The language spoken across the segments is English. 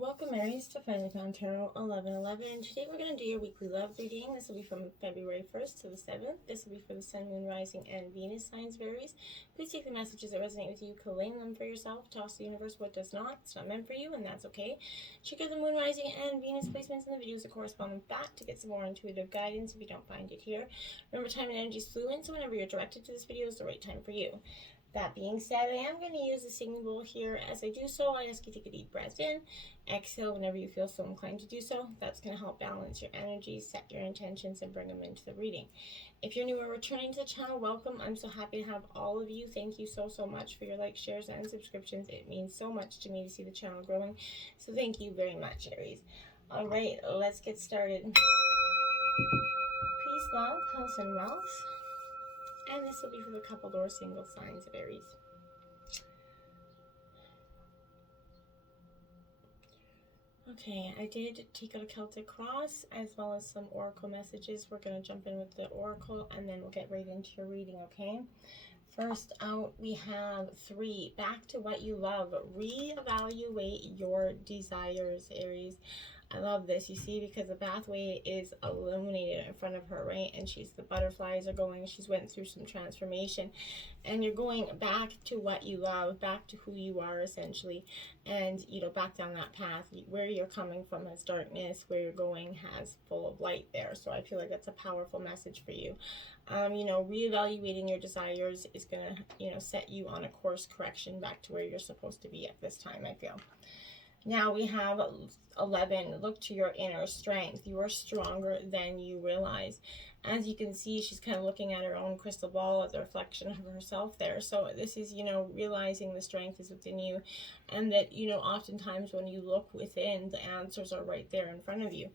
Welcome Aries to Finally Found Tarot 1111. Today we're going to do your weekly love reading. This will be from February 1st to the 7th. This will be for the Sun, Moon, Rising, and Venus signs of Aries. Please take the messages that resonate with you, claim them for yourself, toss the universe what does not. It's not meant for you, and that's okay. Check out the Moon, Rising, and Venus placements in the videos that correspond back to get some more intuitive guidance if you don't find it here. Remember, time and energy is fluid, so whenever you're directed to this video is the right time for you. That being said, I am going to use the singing bowl here. As I do so, I ask you to take a deep breath in. Exhale whenever you feel so inclined to do so. That's going to help balance your energy, set your intentions, and bring them into the reading. If you're new or returning to the channel, welcome. I'm so happy to have all of you. Thank you so much for your likes, shares, and subscriptions. It means so much to me to see the channel growing. So thank you very much, Aries. All right, let's get started. Peace, love, health, and wealth. And this will be for the coupled or single signs of Aries. Okay, I did take out a Celtic cross as well as some oracle messages. We're going to jump in with the oracle and then we'll get right into your reading, okay? First out, we have 3. Back to what you love. Reevaluate your desires, Aries. I love this, you see, because the pathway is illuminated in front of her, right? And the butterflies are going, she's went through some transformation. And you're going back to what you love, back to who you are, essentially. And, you know, back down that path. Where you're coming from has darkness, where you're going has full of light there. So I feel like that's a powerful message for you. You know, reevaluating your desires is going to, you know, set you on a course correction back to where you're supposed to be at this time, I feel. Now we have 11. Look to your inner strength. You are stronger than you realize. As you can see, she's kind of looking at her own crystal ball as a reflection of herself there. So this is, you know, realizing the strength is within you, and that, you know, oftentimes when you look within, the answers are right there in front of you.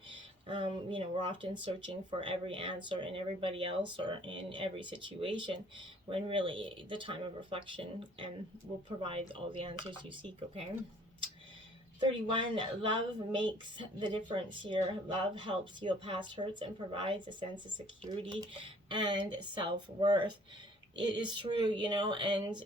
You know, we're often searching for every answer in everybody else or in every situation, when really the time of reflection and will provide all the answers you seek, okay? 31, love makes the difference here. Love helps heal past hurts and provides a sense of security and self-worth. It is true, you know, and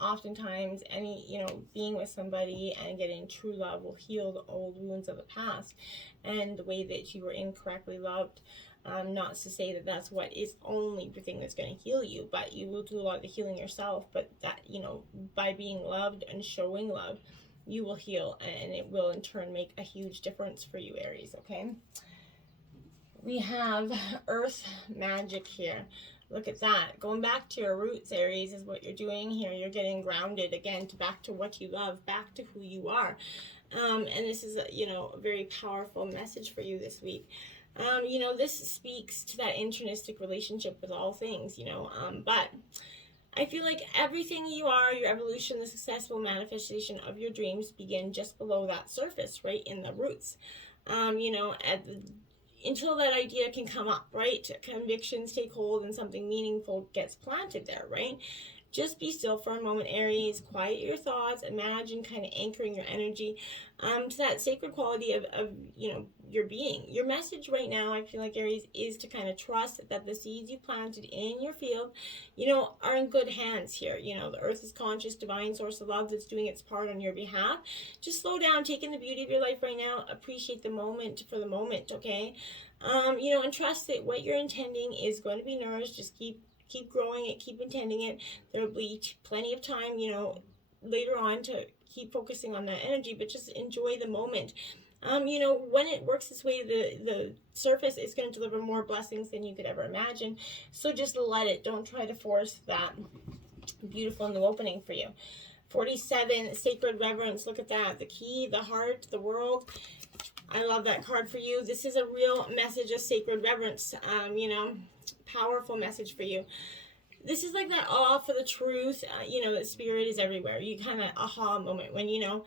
oftentimes you know, being with somebody and getting true love will heal the old wounds of the past and the way that you were incorrectly loved. Not to say that that's what is only the thing that's going to heal you, but you will do a lot of the healing yourself. But that, you know, by being loved and showing love, you will heal, and it will in turn make a huge difference for you, Aries, okay? We have earth magic here. Look at that. Going back to your roots, Aries, is what you're doing here. You're getting grounded again, back to what you love, back to who you are. And this is, you know, a very powerful message for you this week. You know, this speaks to that intrinstic relationship with all things, you know, but I feel like everything you are, your evolution, the successful manifestation of your dreams begin just below that surface, right, in the roots. You know, until that idea can come up, right, convictions take hold and something meaningful gets planted there, right? Just be still for a moment, Aries. Quiet your thoughts. Imagine kind of anchoring your energy to that sacred quality of, you know, your being. Your message right now, I feel like, Aries, is to kind of trust that the seeds you planted in your field, you know, are in good hands here. You know, the earth is conscious, divine source of love that's doing its part on your behalf. Just slow down, take in the beauty of your life right now. Appreciate the moment for the moment, okay? You know, and trust that what you're intending is going to be nourished. Just keep growing it, keep intending it. There will be plenty of time, you know, later on to keep focusing on that energy, but just enjoy the moment. You know, when it works its way to the surface, it's going to deliver more blessings than you could ever imagine. So just let it. Don't try to force that beautiful new opening for you. 47, sacred reverence. Look at that. The key, the heart, the world. I love that card for you. This is a real message of sacred reverence. You know, powerful message for you. This is like that awe for the truth, you know, that spirit is everywhere. You kind of aha moment when, you know,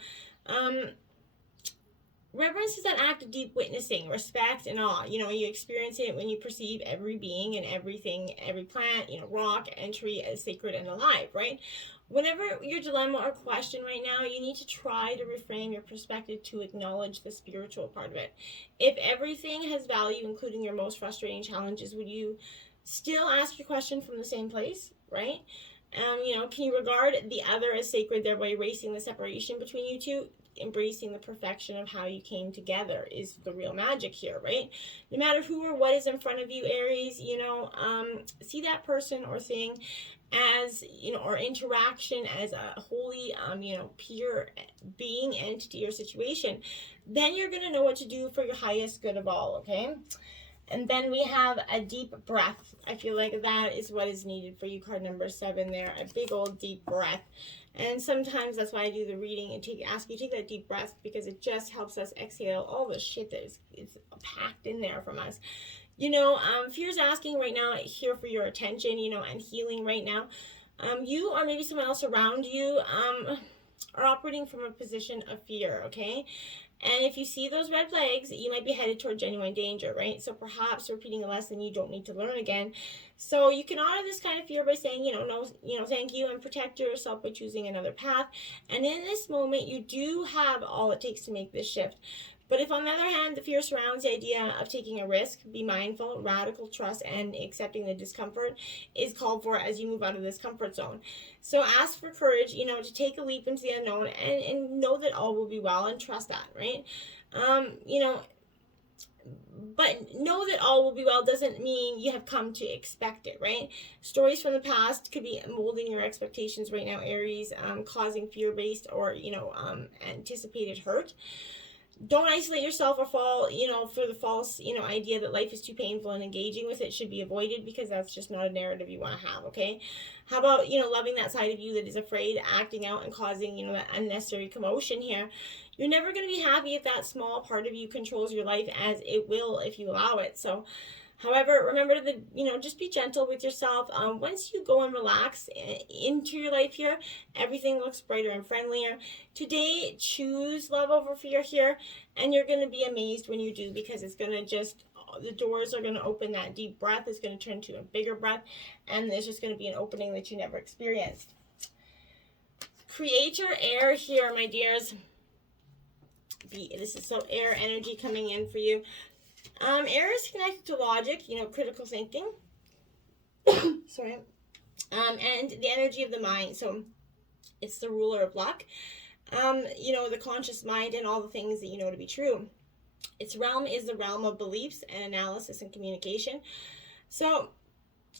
reverence is that act of deep witnessing, respect, and awe. You know, you experience it when you perceive every being and everything, every plant, you know, rock, and tree as sacred and alive, right? Whenever your dilemma or question right now, you need to try to reframe your perspective to acknowledge the spiritual part of it. If everything has value, including your most frustrating challenges, would you still ask your question from the same place, right? You know, can you regard the other as sacred, thereby erasing the separation between you two? embracing the perfection of how you came together is the real magic here, right? No matter who or what is in front of you, Aries, see that person or thing as, or interaction as a wholly, pure being, entity, or situation. Then you're going to know what to do for your highest good of all, okay? And then we have a deep breath. I feel like that is what is needed for you, card number 7 there. A big old deep breath. And sometimes that's why I do the reading and ask you to take that deep breath, because it just helps us exhale all the shit that is packed in there from us. Fear's asking right now here for your attention, and healing right now. You or maybe someone else around you are operating from a position of fear, okay? And if you see those red flags, you might be headed toward genuine danger, right? So perhaps repeating a lesson you don't need to learn again. So you can honor this kind of fear by saying, no, thank you, and protect yourself by choosing another path. And in this moment, you do have all it takes to make this shift. But if, on the other hand, the fear surrounds the idea of taking a risk, be mindful, radical trust, and accepting the discomfort is called for as you move out of this comfort zone. So ask for courage, to take a leap into the unknown and know that all will be well, and trust that, right? But know that all will be well doesn't mean you have come to expect it, right? Stories from the past could be molding your expectations right now, Aries, causing fear-based or, anticipated hurt. Don't isolate yourself or fall, for the false, idea that life is too painful, and engaging with it should be avoided, because that's just not a narrative you want to have, okay? How about, loving that side of you that is afraid, acting out, and causing, that unnecessary commotion here? You're never going to be happy if that small part of you controls your life, as it will if you allow it. So, however, remember to, just be gentle with yourself. Once you go and relax into your life here, everything looks brighter and friendlier. Today, choose love over fear here, and you're going to be amazed when you do, because it's going to the doors are going to open. That deep breath is going to turn to a bigger breath, and there's just going to be an opening that you never experienced. Create your air here, my dears. This is so air energy coming in for you. Air is connected to logic, critical thinking. Sorry. And the energy of the mind. So it's the ruler of luck. The conscious mind and all the things that you know to be true. Its realm is the realm of beliefs and analysis and communication. So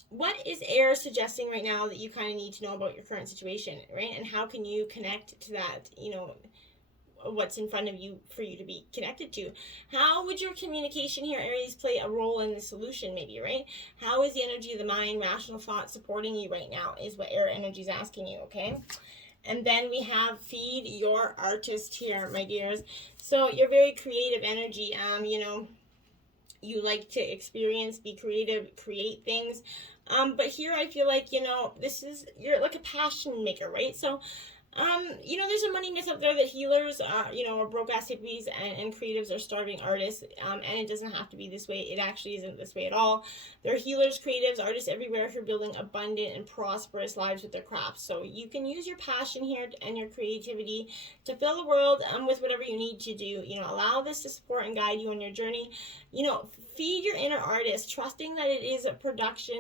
what is air suggesting right now that you kind of need to know about your current situation, right? And how can you connect to that, what's in front of you for you to be connected to? How would your communication here, Aries, play a role in the solution, maybe, right? How is the energy of the mind, rational thought supporting you right now, is what air energy is asking you, okay? And then we have feed your artist here, my dears. So you're very creative energy. You like to experience, be creative, create things. But here I feel like, you're like a passion maker, right? So there's a money myth out there that healers, or broke-ass hippies and creatives are starving artists, and it doesn't have to be this way. It actually isn't this way at all. There are healers, creatives, artists everywhere who are building abundant and prosperous lives with their crafts. So you can use your passion here and your creativity to fill the world with whatever you need to do. Allow this to support and guide you on your journey. Feed your inner artist, trusting that it is a production,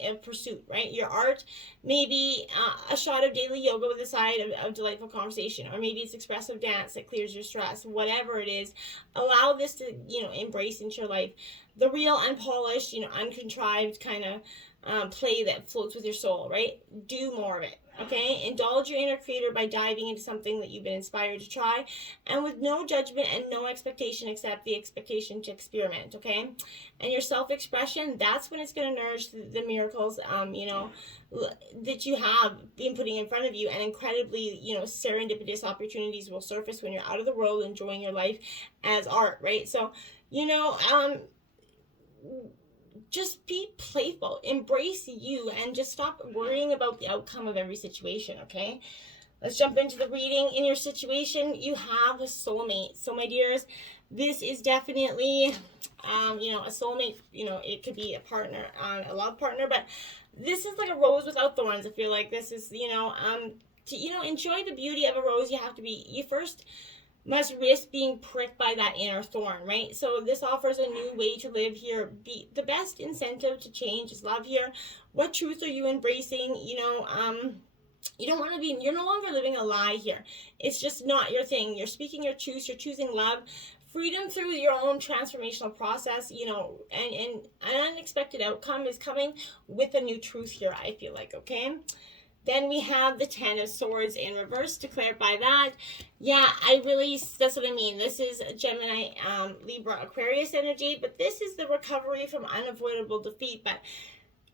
a pursuit, right? Your art may be a shot of daily yoga with a side of delightful conversation, or maybe it's expressive dance that clears your stress. Whatever it is, allow this to, embrace into your life. The real, unpolished, uncontrived kind of play that floats with your soul, right? Do more of it. Okay, indulge your inner creator by diving into something that you've been inspired to try, and with no judgment and no expectation except the expectation to experiment, okay? And your self-expression, that's when it's going to nourish the miracles, that you have been putting in front of you, and incredibly, serendipitous opportunities will surface when you're out of the world enjoying your life as art, right? So, just be playful, embrace you, and just stop worrying about the outcome of every situation, okay? Let's jump into the reading. In your situation, you have a soulmate. So, my dears, this is definitely, a soulmate. It could be a partner, a love partner, but this is like a rose without thorns. I feel like this is, to, enjoy the beauty of a rose, you first must risk being pricked by that inner thorn, right? So this offers a new way to live here. The best incentive to change is love here. What truth are you embracing? You don't want to be, you're no longer living a lie here. It's just not your thing. You're speaking your truth. You're choosing love, freedom through your own transformational process, you know, and an unexpected outcome is coming with a new truth here, I feel like, okay? Then we have the Ten of Swords in reverse to clarify that. Yeah, that's what I mean. This is Gemini, Libra, Aquarius energy, but this is the recovery from unavoidable defeat. But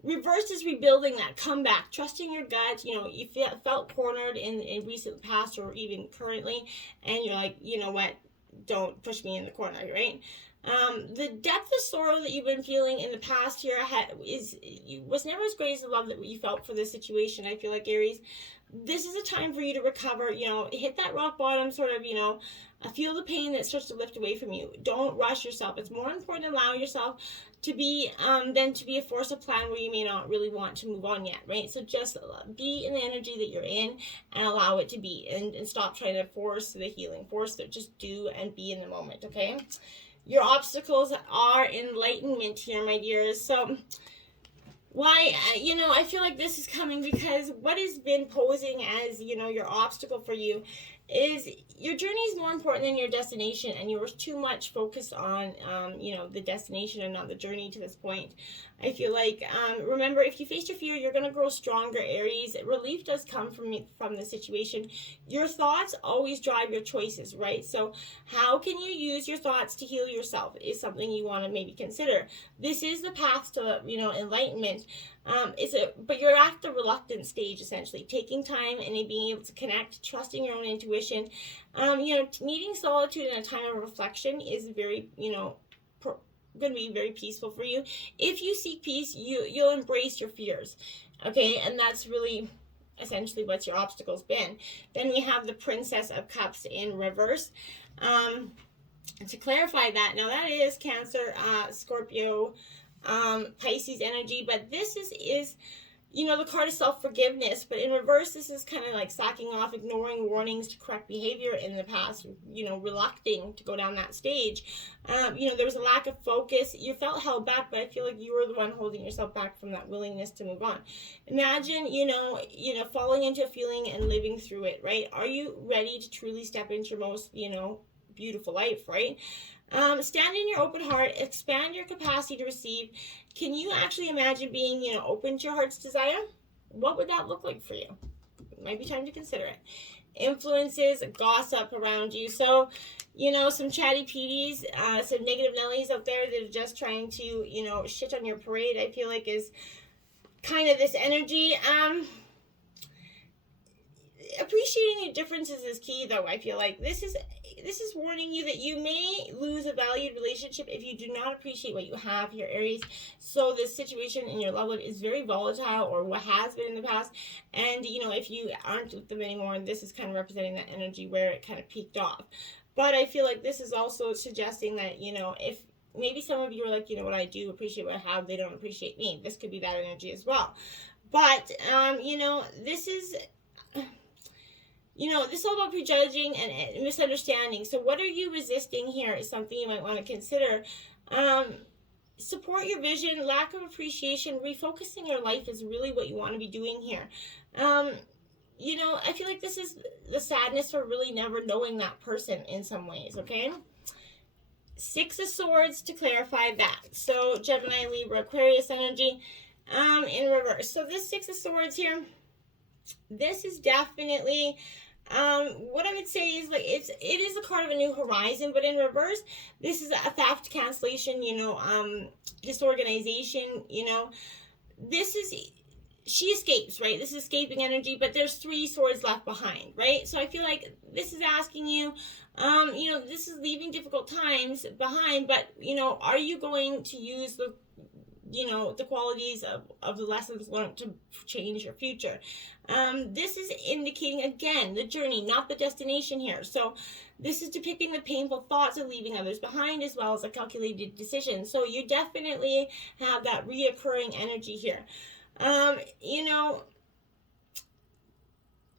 reverse is rebuilding that comeback, trusting your gut. You know, you felt cornered in recent past or even currently, and you're like, you know what, don't push me in the corner, right? The depth of sorrow that you've been feeling in the past here was never as great as the love that you felt for this situation. I feel like, Aries, this is a time for you to recover, you know, hit that rock bottom, sort of, you know, feel the pain that starts to lift away from you. Don't rush yourself. It's more important to allow yourself to be than to be a force of plan where you may not really want to move on yet, right? So just be in the energy that you're in and allow it to be, and stop trying to force the healing, force it. Just do and be in the moment, okay? Your obstacles are enlightenment here, my dears. So why, you know, I feel like this is coming because what has been posing as, you know, your obstacle for you is your journey is more important than your destination, and you were too much focused on, you know, the destination and not the journey to this point. I feel like, remember, if you face your fear, you're going to grow stronger, Aries. Relief does come from the situation. Your thoughts always drive your choices, right? So how can you use your thoughts to heal yourself is something you want to maybe consider. This is the path to, you know, enlightenment. But you're at the reluctant stage, essentially, taking time and being able to connect, trusting your own intuition. You know, needing solitude and a time of reflection is very, you know, going to be very peaceful for you. If you seek peace, you'll embrace your fears, okay? And that's really essentially what your obstacle's been. Then we have the Princess of Cups in reverse. To clarify that, now that is Cancer, Scorpio, Pisces energy, but this is you know, the card is self-forgiveness, but in reverse, this is kind of like sacking off, ignoring warnings to correct behavior in the past, you know, relucting to go down that stage. You know, there was a lack of focus. You felt held back, but I feel like you were the one holding yourself back from that willingness to move on. Imagine, you know, falling into a feeling and living through it, right? Are you ready to truly step into your most, you know, beautiful life, right? Stand in your open heart, expand your capacity to receive. Can you actually imagine being, you know, open to your heart's desire? What would that look like for you? It might be time to consider it. Influences, gossip around you. So, you know, some chatty peaties, some negative Nellies out there that are just trying to, you know, shit on your parade, I feel like is kind of this energy. Appreciating your differences is key, though. I feel like this is warning you that you may lose a valued relationship if you do not appreciate what you have here, Aries. So this situation in your love life is very volatile, or what has been in the past, and you know, if you aren't with them anymore, this is kind of representing that energy where it kind of peaked off. But I feel like this is also suggesting that, you know, if maybe some of you are like, you know what, I do appreciate what I have, they don't appreciate me. This could be that energy as well. But you know, this is, you know, this is all about prejudging and misunderstanding. So what are you resisting here is something you might want to consider. Support your vision. Lack of appreciation, refocusing your life is really what you want to be doing here. You know, I feel like this is the sadness for really never knowing that person in some ways, okay? Six of Swords to clarify that. So Gemini, Libra, Aquarius energy in reverse. So this Six of Swords here, this is definitely what I would say is, like, it is a card of a new horizon, but in reverse, this is a theft, cancellation, you know, disorganization, you know. This is, she escapes, right? This is escaping energy, but there's 3 swords left behind, right? So I feel like this is asking you, you know, this is leaving difficult times behind, but, you know, are you going to use the, you know, the qualities of the lessons learned to change your future? This is indicating, again, the journey, not the destination here. So this is depicting the painful thoughts of leaving others behind, as well as a calculated decision. So you definitely have that reoccurring energy here. You know,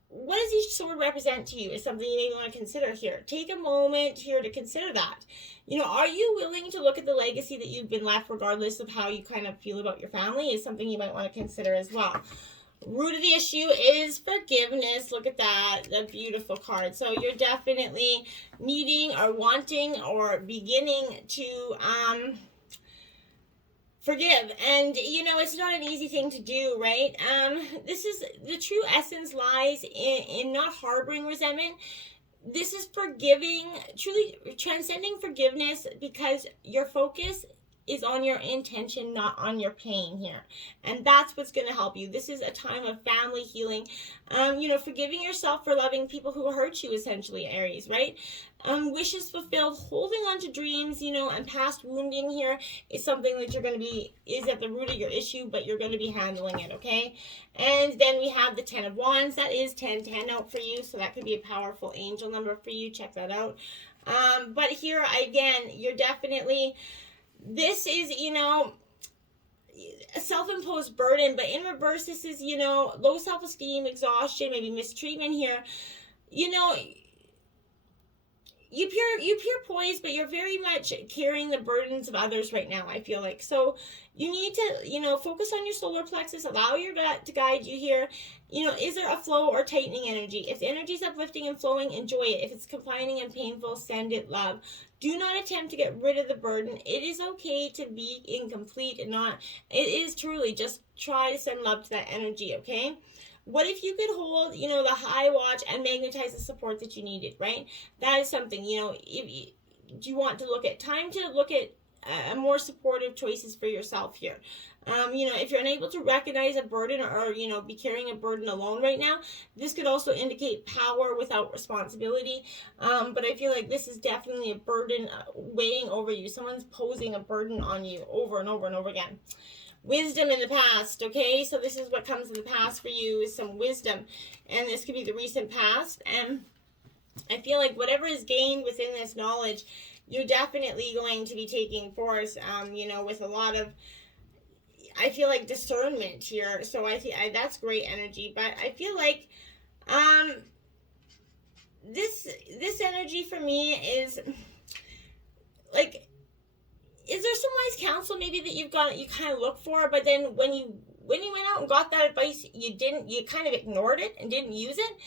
what does each sword represent to you is something you may want to consider here. Take a moment here to consider that. You know, are you willing to look at the legacy that you've been left, regardless of how you kind of feel about your family, is something you might want to consider as well. Root of the issue is forgiveness. Look at that, the beautiful card. So you're definitely needing or wanting or beginning to forgive. And it's not an easy thing to do, right? This is the true essence lies in not harboring resentment. This is forgiving, truly transcending forgiveness, because your focus is on your intention, not on your pain here. And that's what's going to help you. This is a time of family healing. Forgiving yourself for loving people who hurt you, essentially, Aries, right? Wishes fulfilled, holding on to dreams, and past wounding here is something that is at the root of your issue, but you're going to be handling it, okay? And then we have the 10 of Wands. That is 1010 out for you, so that could be a powerful angel number for you. Check that out. But here, again, you're definitely... This is, a self-imposed burden, but in reverse, this is, low self-esteem, exhaustion, maybe mistreatment here. You appear poised, but you're very much carrying the burdens of others right now, I feel like. So you need to, focus on your solar plexus, allow your gut to guide you here. Is there a flow or tightening energy? If the energy is uplifting and flowing, enjoy it. If it's confining and painful, send it love. Do not attempt to get rid of the burden. It is okay to be incomplete and not. It is truly just try to send love to that energy, okay? What if you could hold, the high watch and magnetize the support that you needed, right? That is something, if you want to look at more supportive choices for yourself here. If you're unable to recognize a burden or, be carrying a burden alone right now, this could also indicate power without responsibility. But I feel like this is definitely a burden weighing over you. Someone's posing a burden on you over and over and over again. Wisdom in the past, okay? So this is what comes in the past for you, is some wisdom. And this could be the recent past. And I feel like whatever is gained within this knowledge, you're definitely going to be taking force, with a lot of, I feel like, discernment here. So I think that's great energy. But I feel like this energy for me is like, is there some wise counsel maybe that you kind of look for, but then when you went out and got that advice, you kind of ignored it and didn't use it?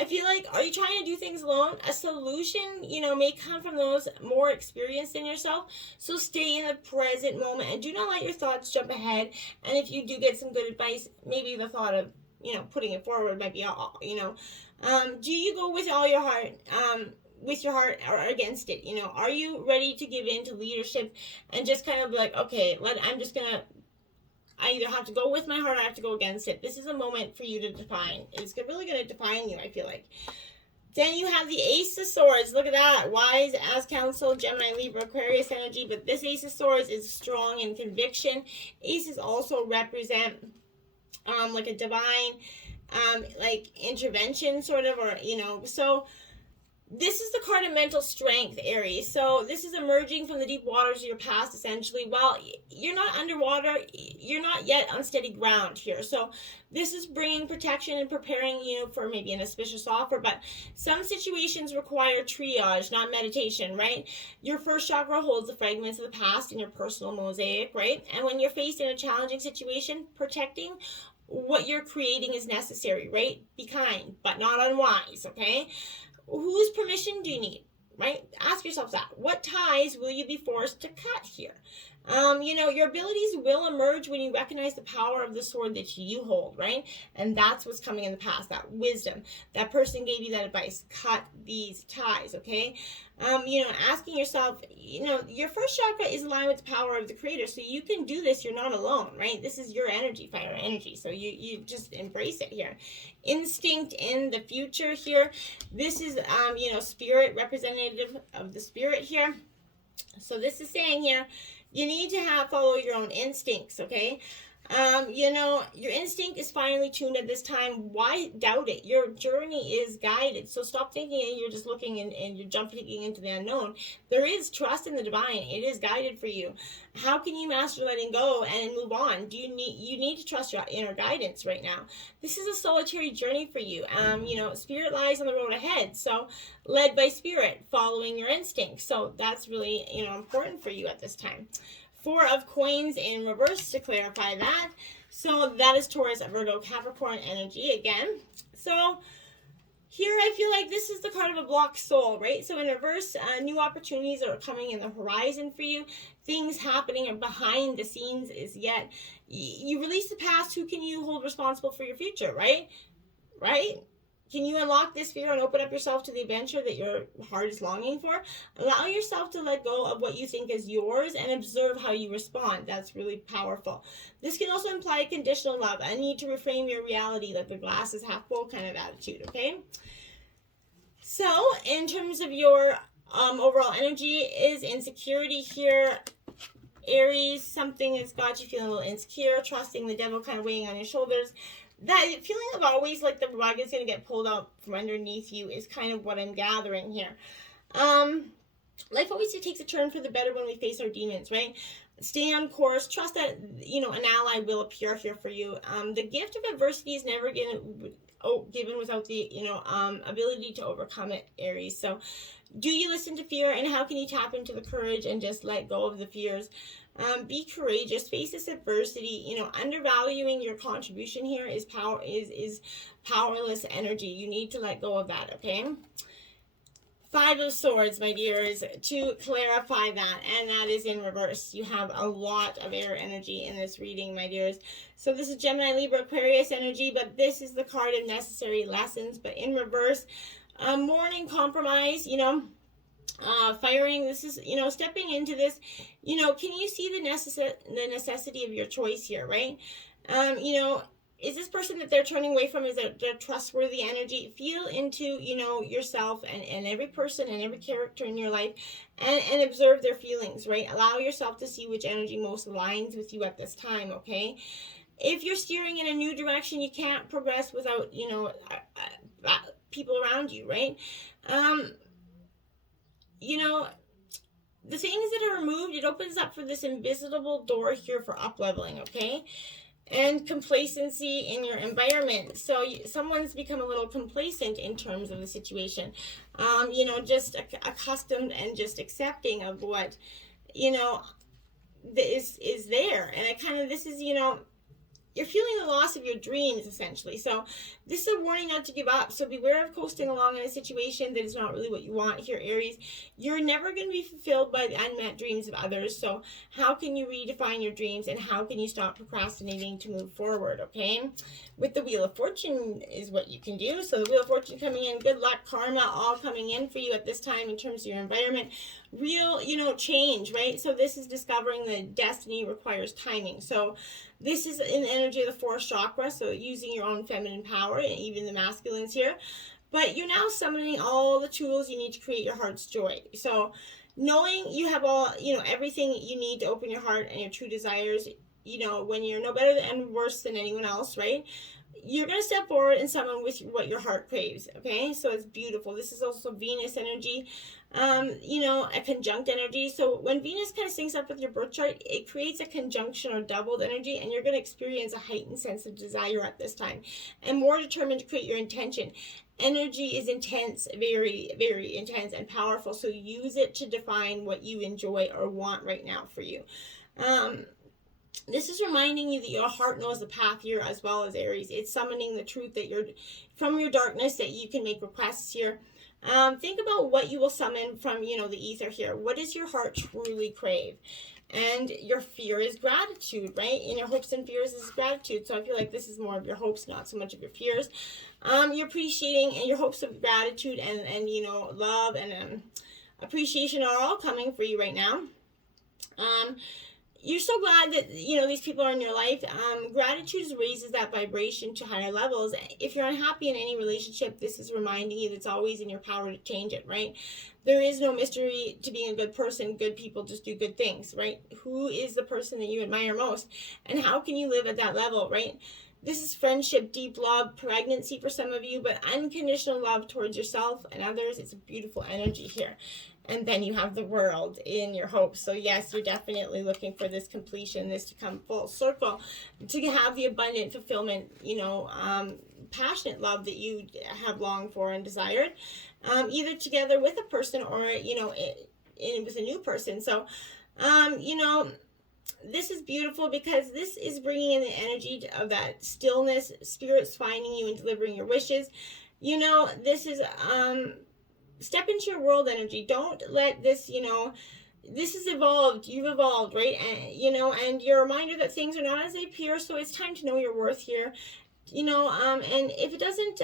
I feel like, are you trying to do things alone? A solution, may come from those more experienced than yourself. So stay in the present moment and do not let your thoughts jump ahead. And if you do get some good advice, maybe the thought of, putting it forward might be, do you go with all your heart, with your heart, or against it? Are you ready to give in to leadership and just kind of like, okay, I either have to go with my heart or I have to go against it. This is a moment for you to define. It's really going to define you, I feel like. Then you have the Ace of Swords. Look at that. Wise as counsel, Gemini, Libra, Aquarius energy. But this Ace of Swords is strong in conviction. Aces also represent like a divine like intervention sort of, or, so this is the card of mental strength, Aries. So this is emerging from the deep waters of your past, essentially. While you're not underwater, you're not yet on steady ground here. So this is bringing protection and preparing you for maybe an auspicious offer. But some situations require triage, not meditation, right? Your first chakra holds the fragments of the past in your personal mosaic, right? And when you're faced in a challenging situation, protecting what you're creating is necessary, right? Be kind, but not unwise, okay? Whose permission do you need, right? Ask yourself that. What ties will you be forced to cut here? Your abilities will emerge when you recognize the power of the sword that you hold, right? And that's what's coming in the past, that wisdom. That person gave you that advice. Cut these ties, okay? Asking yourself, your first chakra is aligned with the power of the creator, so you can do this. You're not alone, right? This is your energy, fire energy, so you just embrace it here. Instinct in the future here. This is, spirit, representative of the spirit here. So this is saying here, you need to follow your own instincts, okay? Your instinct is finely tuned at this time. Why doubt it? Your journey is guided. So stop thinking you're just looking and you're jumping into the unknown. There is trust in the divine. It is guided for you. How can you master letting go and move on? You need to trust your inner guidance right now. This is a solitary journey for you. Spirit lies on the road ahead. So led by spirit, following your instincts. So that's really, important for you at this time. Four of Coins in reverse to clarify that. So that is Taurus, Virgo, Capricorn energy again. So here I feel like this is the card of a blocked soul, right? So in reverse, new opportunities are coming in the horizon for you. Things happening behind the scenes is yet. You release the past, who can you hold responsible for your future, right? Right? Can you unlock this fear and open up yourself to the adventure that your heart is longing for? Allow yourself to let go of what you think is yours and observe how you respond. That's really powerful. This can also imply conditional love. I need to reframe your reality, like the glass is half full kind of attitude, okay? So, in terms of your overall energy, is insecurity here. Aries, something has got you feeling a little insecure, trusting the devil kind of weighing on your shoulders. That feeling of always like the rug is going to get pulled out from underneath you is kind of what I'm gathering here. Life always takes a turn for the better when we face our demons, right? Stay on course. Trust that, an ally will appear here for you. The gift of adversity is never given without the, ability to overcome it, Aries. So do you listen to fear, and how can you tap into the courage and just let go of the fears? Be courageous, face this adversity. Undervaluing your contribution here is powerless energy. You need to let go of that, okay? Five of Swords, my dears, to clarify that, and that is in reverse. You have a lot of air energy in this reading, my dears. So this is Gemini, Libra, Aquarius energy, but this is the card of necessary lessons, but in reverse. Mourning, compromise, firing. This is, stepping into this, can you see the necessity of your choice here, right? Is this person that they're turning away from, is their trustworthy energy? Feel into, yourself and every person and every character in your life and observe their feelings, right? Allow yourself to see which energy most aligns with you at this time, okay? If you're steering in a new direction, you can't progress without, people around you, right? The things that are removed, it opens up for this invisible door here for up-leveling, okay? And complacency in your environment. So someone's become a little complacent in terms of the situation. Just accustomed and just accepting of what, is there. And this is, you're feeling the loss of your dreams, essentially. So this is a warning not to give up. So beware of coasting along in a situation that is not really what you want here, Aries. You're never going to be fulfilled by the unmet dreams of others. So how can you redefine your dreams, and how can you stop procrastinating to move forward, okay? With the Wheel of Fortune is what you can do. So the Wheel of Fortune coming in, good luck, karma, all coming in for you at this time in terms of your environment. Real, change, right? So this is discovering that destiny requires timing. So this is in the energy of the fourth chakra, so using your own feminine power, and even the masculines here. But you're now summoning all the tools you need to create your heart's joy. So knowing you have all, everything you need to open your heart and your true desires, when you're no better and worse than anyone else, right? You're going to step forward and summon with what your heart craves, okay? So it's beautiful. This is also Venus energy, a conjunct energy. So when Venus kind of syncs up with your birth chart, it creates a conjunction or doubled energy, and you're going to experience a heightened sense of desire at this time and more determined to create your intention. Energy is intense, very, very intense and powerful. So use it to define what you enjoy or want right now for you. This is reminding you that your heart knows the path here as well as Aries. It's summoning the truth that you're from your darkness, that you can make requests here. Think about what you will summon from, the ether here. What does your heart truly crave? And your fear is gratitude, right? In your hopes and fears is gratitude. So I feel like this is more of your hopes, not so much of your fears. You're appreciating, and your hopes of gratitude and love and appreciation are all coming for you right now. You're so glad that, these people are in your life. Gratitude raises that vibration to higher levels. If you're unhappy in any relationship, this is reminding you that it's always in your power to change it, right? There is no mystery to being a good person. Good people just do good things, right? Who is the person that you admire most? And how can you live at that level, right? This is friendship, deep love, pregnancy for some of you, but unconditional love towards yourself and others. It's a beautiful energy here. And then you have the world in your hopes. So yes, you're definitely looking for this completion, this to come full circle, to have the abundant fulfillment, passionate love that you have longed for and desired, either together with a person or, with a new person. So, this is beautiful because this is bringing in the energy of that stillness, spirits finding you and delivering your wishes. You know, this is step into your world energy. Don't let this, you know, this is evolved. You've evolved, right? And you know, and you're a reminder that things are not as they appear. So it's time to know your worth here. You know, and if it doesn't,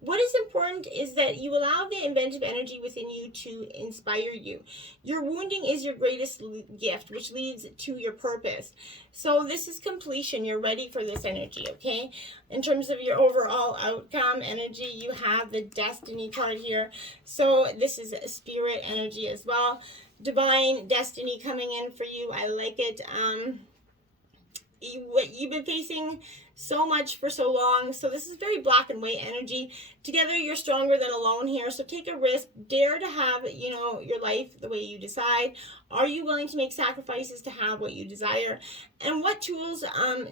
what is important is that you allow the inventive energy within you to inspire you. Your wounding is your greatest gift, which leads to your purpose. So this is completion. You're ready for this energy, okay? In terms of your overall outcome energy, you have the destiny card here. So this is spirit energy as well. Divine destiny coming in for you. I like it. What you've been facing so much for so long. So this is very black and white energy. Together you're stronger than alone here. So take a risk. Dare to have, you know, your life the way you decide. Are you willing to make sacrifices to have what you desire? And what tools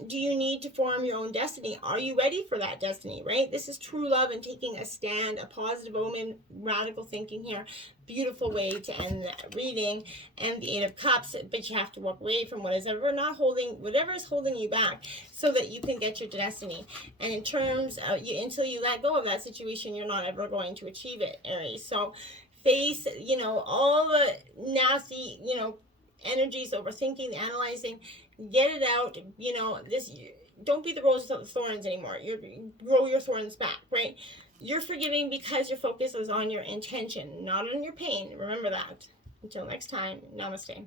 do you need to form your own destiny? Are you ready for that destiny, right? This is true love and taking a stand, a positive omen, radical thinking here. Beautiful way to end that reading. And the Eight of Cups, but you have to walk away from whatever is holding you back so that you can get your destiny. And in terms of until you let go of that situation, you're not ever going to achieve it, Aries. So face, you know, all the nasty, you know, energies, overthinking, analyzing, get it out. You know, don't be the rose of the thorns anymore. Grow your thorns back, right? You're forgiving because your focus is on your intention, not on your pain. Remember that. Until next time, namaste.